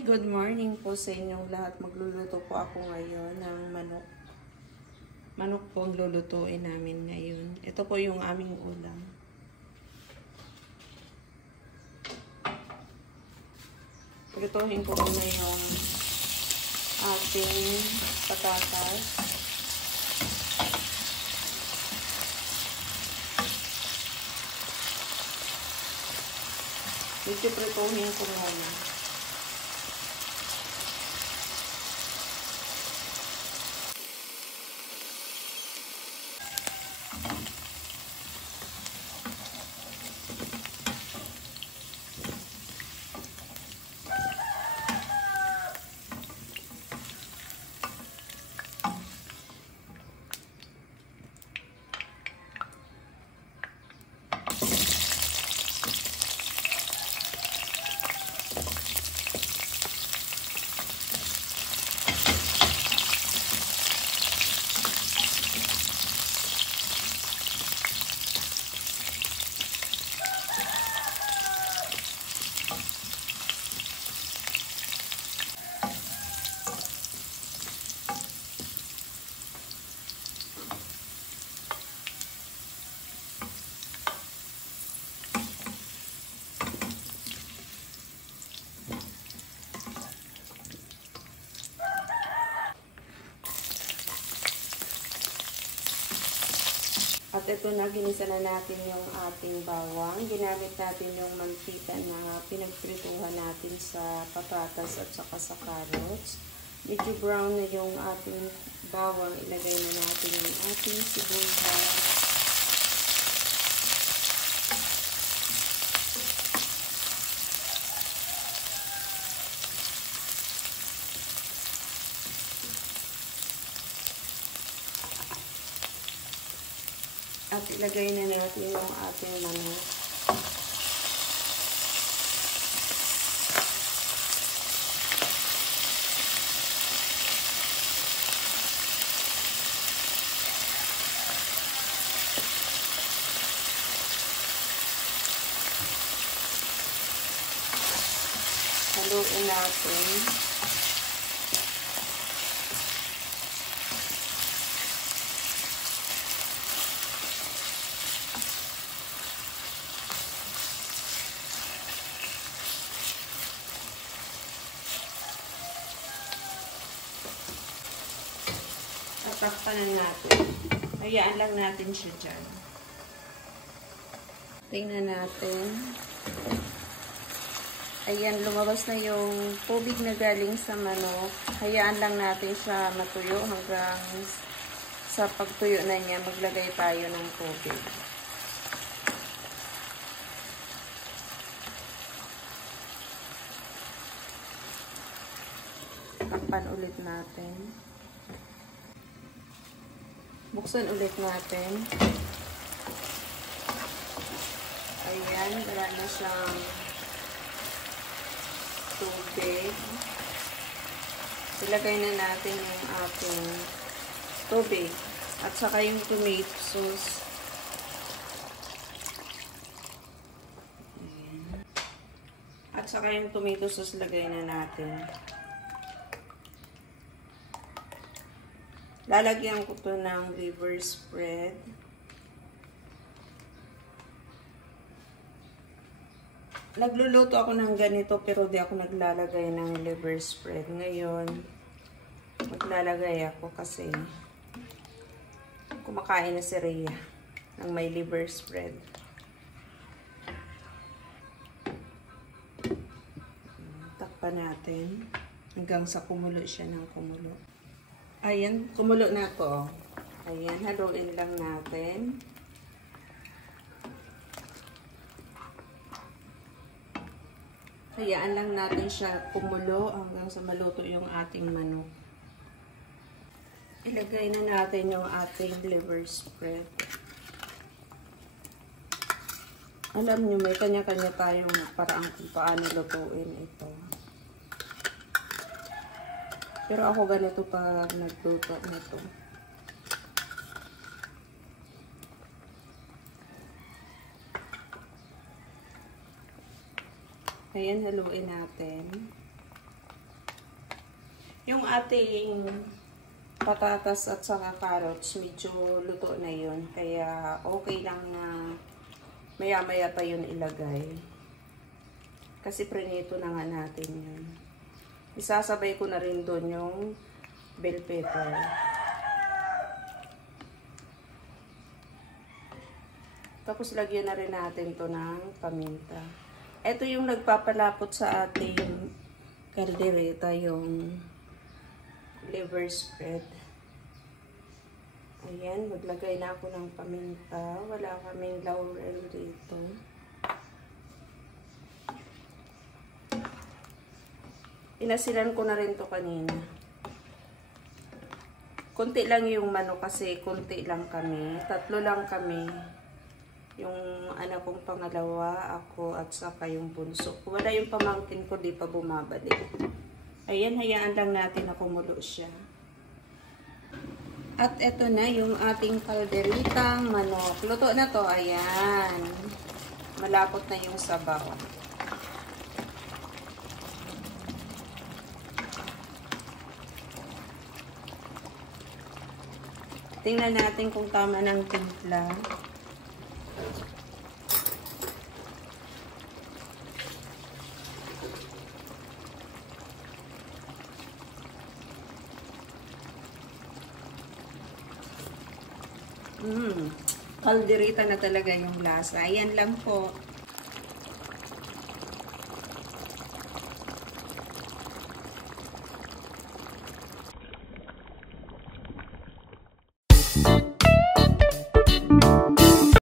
Good morning po sa inyong lahat. Magluluto po ako ngayon ng manok. Manok po ang lulutuin namin ngayon. Ito po yung aming ulam. Lutuhin ko muna yung ating patatas. Medyo prituhin ko muna. At ito na, ginisa na natin yung ating bawang. Ginamit natin yung mantika na pinagprituhan natin sa patatas at saka sa carrots. Medyo brown na yung ating bawang. Ilagay na natin yung ating sibuyas. At ilagay na natin yung ating manok. Haluin natin. Takpan na natin. Hayaan lang natin siya dyan. Tingnan natin. Ayan, lumabas na yung tubig na galing sa manok. Hayaan lang natin siya matuyo hanggang sa pagtuyo na niya, maglagay tayo ng tubig. Takpan ulit natin. Buksan ulit natin. Ayan, wala na siyang tubig. Ilagay na natin yung ating tubig. At saka yung tomato sauce. Ayan. At saka yung tomato sauce, lagay na natin. Lalagyan ko to ng liver spread. Nagluluto ako ng ganito pero di ako naglalagay ng liver spread. Ngayon, maglalagay ako kasi kumakain na si Rhea ng may liver spread. Takpan natin hanggang sa kumulo siya ng kumulo. Ayan, kumulo na to. Ayan, haluin lang natin. Hayaan lang natin siya kumulo hanggang sa maluto yung ating manok. Ilagay na natin yung ating liver spread. Alam nyo, may kanya-kanya tayong paraan kung paano lutuin ito. Pero ako ganito pag nagluto nito. Ayan, haluin natin. Yung ating patatas at saka carrots, medyo luto na yun. Kaya okay lang na maya-maya pa yun ilagay. Kasi prinito na nga natin yun. Isasabay ko na rin doon yung bell pepper. Tapos lagyan na rin natin to ng paminta. Ito yung nagpapalapot sa ating kaldereta, yung liver spread. Ayan, maglagay na ako ng paminta. Wala kaming laurel dito. Inasilan ko na rin to kanina. Kunti lang yung manok kasi kunti lang kami. 3 lang kami. Yung anak kong pangalawa, ako at saka yung bunso. Wala yung pamangkin ko, di pa bumabalik. Ayan, hayaan lang natin na kumulo siya. At eto na yung ating kalderitang manok. Luto na to, ayan. Malapot na yung sabaw. Tingnan natin kung tama ng timpla. Kalderita na talaga yung lasa. Ayan lang po.